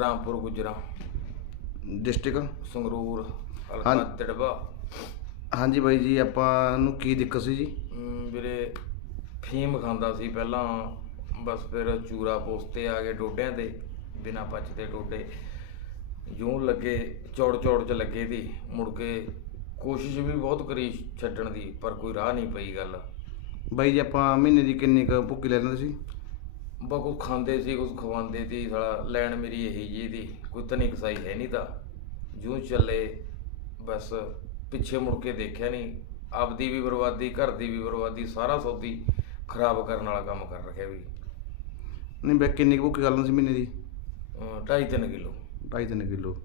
ਰਾਮਪੁਰ ਗੁਜਰਾ। District? Sangrur ਹਾਂ। ਹਲਕਾ ਤਿੜਵਾ ਹਾਂਜੀ ਬਾਈ ਜੀ ਆਪਾਂ ਨੂੰ ਕੀ ਦਿੱਕਤ ਸੀ ਜੀ? ਅਮ ਵੀਰੇ ਫੀਮ ਖਾਂਦਾ ਸੀ ਪਹਿਲਾਂ। ਬਸ ਫਿਰ ਚੂਰਾ ਪੋਸਤੇ ਆ ਗਏ ਡੋਡਿਆਂ ਤੇ ਬਿਨਾ ਪਚਦੇ ਡੋਡੇ। ਜੂੰ ਲੱਗੇ ਚੌੜ ਚੌੜ ਚ ਲੱਗੇ ਸੀ ਮੁੜ ਕੇ ਕੋਸ਼ਿਸ਼ ਵੀ ਬਹੁਤ ਕਰੀ ਛੱਡਣ ਦੀ ਪਰ ਕੋਈ ਰਾਹ ਨਹੀਂ ਪਈ ਗੱਲ। ਬਾਈ ਜੀ ਆਪਾਂ ਮਹੀਨੇ ਦੀ ਕਿੰਨੀ ਕੁ ਭੁੱਕੀ ਲੈ ਲੈਂਦੇ ਸੀ? ਬਾ ਕੁਛ ਖਾਂਦੇ ਸੀ ਕੁਛ ਖਵਾਉਂਦੇ ਸੀ ਸਾਲਾ ਲੈਣ ਮੇਰੀ ਇਹੀ ਜੀ ਦੀ ਕੋਈ ਤਨੀ ਕਸਾਈ ਹੈ ਨਹੀਂ ਤਾਂ। ਜੂੰ ਚੱਲੇ ਬਸ ਪਿੱਛੇ ਮੁੜ ਕੇ ਦੇਖਿਆ ਨਹੀਂ ਆਪਦੀ ਵੀ ਬਰਬਾਦੀ ਘਰ ਦੀ ਵੀ ਬਰਬਾਦੀ ਸਾਰਾ ਸੌਦੀ ਖਰਾਬ ਕਰਨ ਵਾਲਾ ਕੰਮ ਕਰ ਰੱਖਿਆ ਵੀ। ਨਹੀਂ ਬਈ ਕਿੰਨੀ ਕੁ ਕਰ ਲੈਂਦੇ ਸੀ ਮਹੀਨੇ ਦੀ? ਅਮ ਢਾਈ ਤਿੰਨ ਕਿਲੋ। 2.5 ਕਿਲੋ।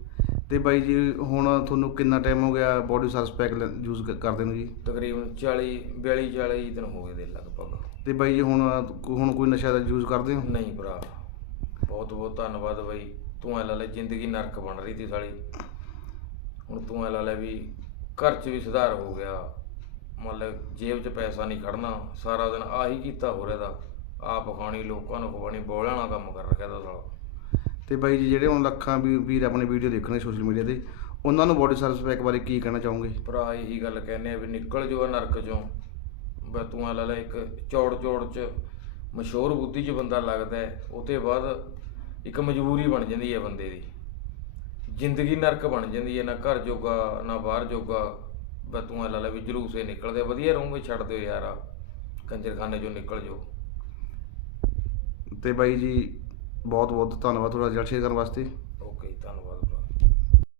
ਤੇ ਬਾਈ ਜੀ ਹੁਣ ਤੁਹਾਨੂੰ ਕਿੰਨਾ ਟਾਈਮ ਹੋ ਗਿਆ ਬੋਡੀ ਸਰਸ ਪੈਕ ਯੂਜ਼ ਕਰਦੇ ਨੂੰ ਜੀ? ਤਕਰੀਬਨ 40 42 40 ਦਿਨ ਹੋ ਗਏ ਦੇ ਲਗਭਗ। ਤੇ ਬਾਈ ਜੀ ਹੁਣ ਹੁਣ ਕੋਈ ਨਸ਼ਾ ਦਾ ਯੂਜ਼ ਕਰਦੇ ਹੋ? ਨਹੀਂ ਭਰਾ। ਬਹੁਤ ਬਹੁਤ ਧੰਨਵਾਦ ਬਾਈ। ਤੂੰ ਐ ਲਾ ਲੈ ਜ਼ਿੰਦਗੀ ਨਰਕ ਬਣ ਰਹੀ ਸੀ ਸਾਲੀ। ਹੁਣ ਤੂੰ ਐ ਲਾ ਲੈ ਵੀ ਘਰ 'ਚ ਵੀ ਸੁਧਾਰ ਹੋ ਗਿਆ। ਮਤਲਬ ਜੇਬ 'ਚ ਪੈਸਾ ਨਹੀਂ ਖੜਨਾ ਸਾਰਾ ਦਿਨ ਆਹੀ ਕੀਤਾ ਹੋ ਰਿਹਾ ਦਾ। ਆਪ ਖਾਣੀ ਲੋਕਾਂ ਨੂੰ ਖਵਾਣੀ ਨਾਲ ਕੰਮ ਕਰ ਰੱਖਿਆ ਦਾ ਸਾਲਾ। ਤੇ ਬਾਈ ਜੀ ਜਿਹੜੇ ਹੁਣ ਲੱਖਾਂ ਵੀ ਵੀਰ ਆਪਣੇ ਵੀਡੀਓ ਦੇਖਣੇ ਸੋਸ਼ਲ ਮੀਡੀਆ ਤੇ ਉਹਨਾਂ ਨੂੰ ਬੋਡੀ ਸਰਸ ਪੈਕ ਬਾਰੇ ਕੀ ਕਹਿਣਾ ਚਾਹੋਗੇ? ਭਰਾ ਇਹੀ ਗੱਲ ਕਹਿੰਦੇ ਆ ਵੀ ਨਿਕਲ ਜੋ ਨਰਕ ਚੋਂ। ਬਸ ਤੂੰ ਐ ਲਾ ਲੈ ਇੱਕ ਚੌੜ ਚੌੜ 'ਚ ਮਸ਼ਹੂਰ ਬੁੱਧੀ 'ਚ ਬੰਦਾ ਲੱਗਦਾ ਹੈ ਉਹ ਤੇ ਬਾਅਦ ਇੱਕ ਮਜਬੂਰੀ ਬਣ ਜਾਂਦੀ ਹੈ ਬੰਦੇ ਦੀ। ਜ਼ਿੰਦਗੀ ਨਰਕ ਬਣ ਜਾਂਦੀ ਹੈ ਨਾ ਘਰ ਜੋਗਾ ਨਾ ਬਾਹਰ ਜੋਗਾ। ਬਸ ਤੂੰ ਐ ਲਾ ਲੈ ਵੀ ਜਲੂਸੇ ਨਿਕਲਦੇ ਵਧੀਆ ਰਹੂੰਗੇ ਛੱਡ ਦਿਓ ਯਾਰ ਆ ਕੰਜਰਖਾਨੇ ਚੋਂ ਨਿਕਲ ਜੋ। ਤੇ ਬਾਈ ਜੀ ਬਹੁਤ ਬਹੁਤ ਧੰਨਵਾਦ ਤੁਹਾਡਾ ਰਿਜ਼ਲਟ ਸ਼ੇਅਰ ਕਰਨ ਵਾਸਤੇ।